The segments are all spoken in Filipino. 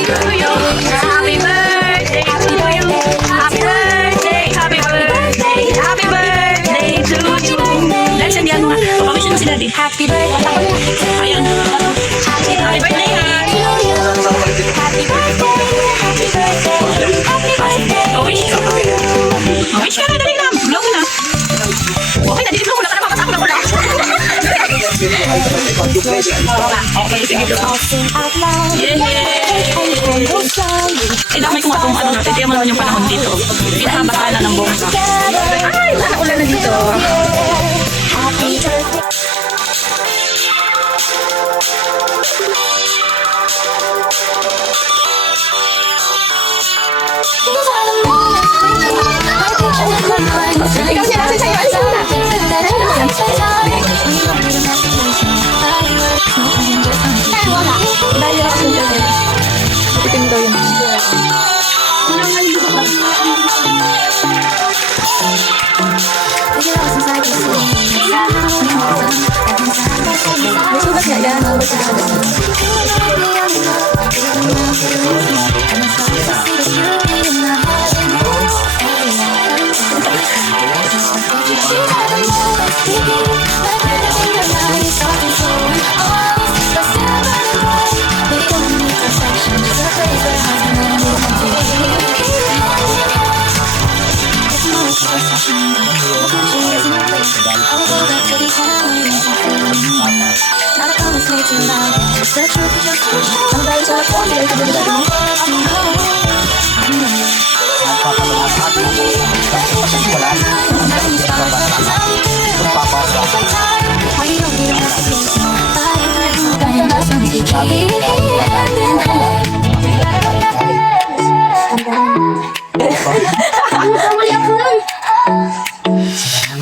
to you. Happy birthday to you. Happy birthday, happy birthday, happy birthday to you. Dahil sa diyan mo nga, papawish mo si daddy. Happy birthday. Ayan. Happy birthday ha. Happy birthday, happy birthday, happy birthday. Wish ka. Wish ka na, dali na. Blow mo na. Okay na, dili blow mo na. Para mapasako na ko lang. Okay, sige daw. Eh, damay ko nga itong ano natin. Tiyan mo naman yung panahon dito. Pinahaba na ng buong. Ay, ulan na dito. Ikaw siya natin sa'yo. Alis mo na. Wala. Dahil yung aking gawin. Itim daw yun. May sugat nga yan. Ang dahil sa ako, hindi ko din mo.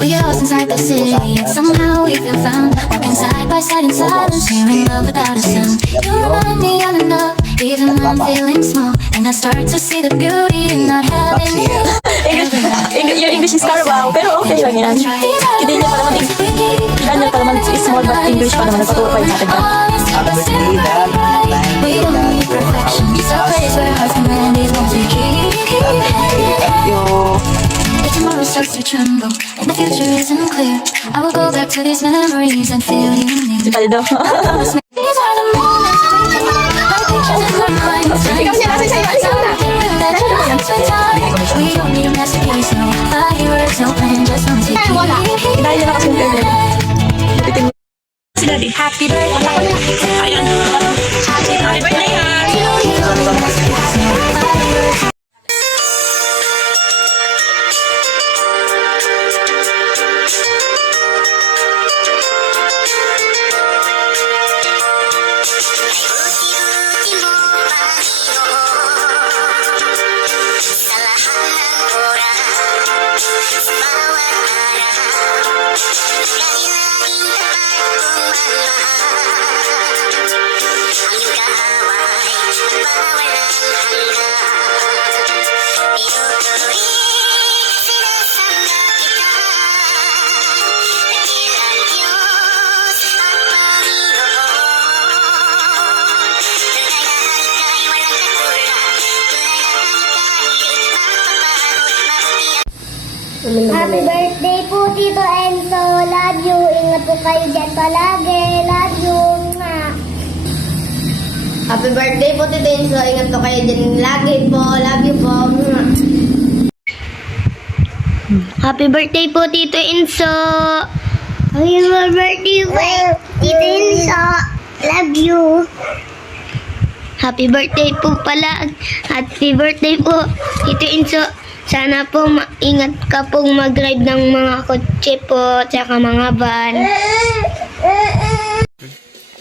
We get lost inside the city, and somehow we feel found. Walking side by side in silence, hearing love without a sound. You remind me of enough, even when I'm feeling small. And I start to see the beauty in not having you. Your English is Carabao, pero okay lang yan. Hindi niya pa naman small but English pa naman nagpaturo pa yung natin ba? We don't need perfection, it's a place where hearts and melodies won't be But tomorrow starts to tremble, and the future isn't clear. I will go back to these memories and feel you near. Si Paldo. These are the moments when I picture in my mind. Ikaw siya natin sa'yo. Alis mo na. We don't need a masterpiece, no fireworks, no plan, just something. Wala. Dahil yan ako sa internet. Si daddy. Happy birthday. Ayan. Happy birthday ha. Happy birthday po, Tito Enzo. Love you. Ingat po kayo dyan palagi. Love you. Nga. Happy birthday po, Tito Enzo. Ingat po kayo dyan lagi po. Love you po. Happy birthday po, Tito Enzo. Happy birthday po, Tito Enzo. Love you. Happy birthday po pala. Happy birthday po, Tito Enzo. Sana po ingat ka pong mag-ride ng mga kotse po, tsaka mga van.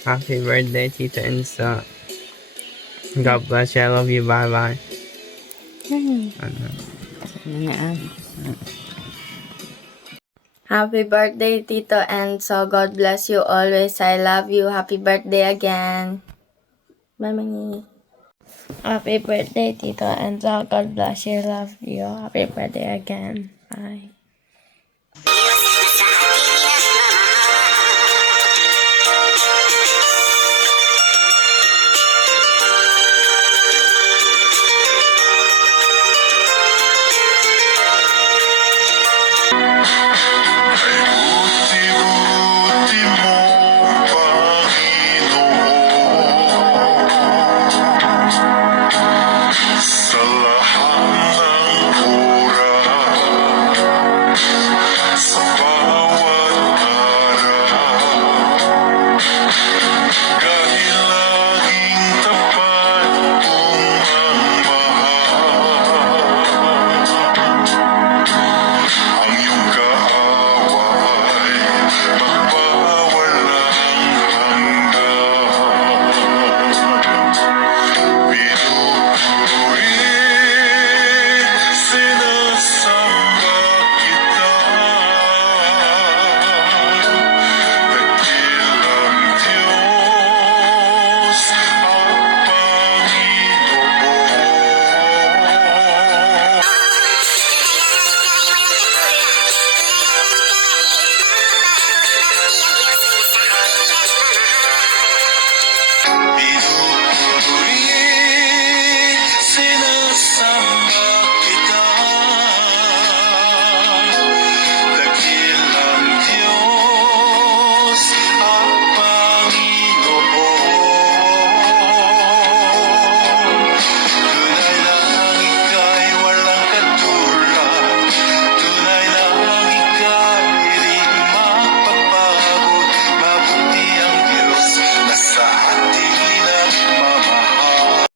Happy birthday, Tito Enzo. God bless you. I love you. Bye-bye. Happy birthday, Tito Enzo. God bless you always. I love you. Happy birthday again. Bye, Mangi. Happy birthday, Tito Enzo. God bless you. Love you. Happy birthday again. Bye.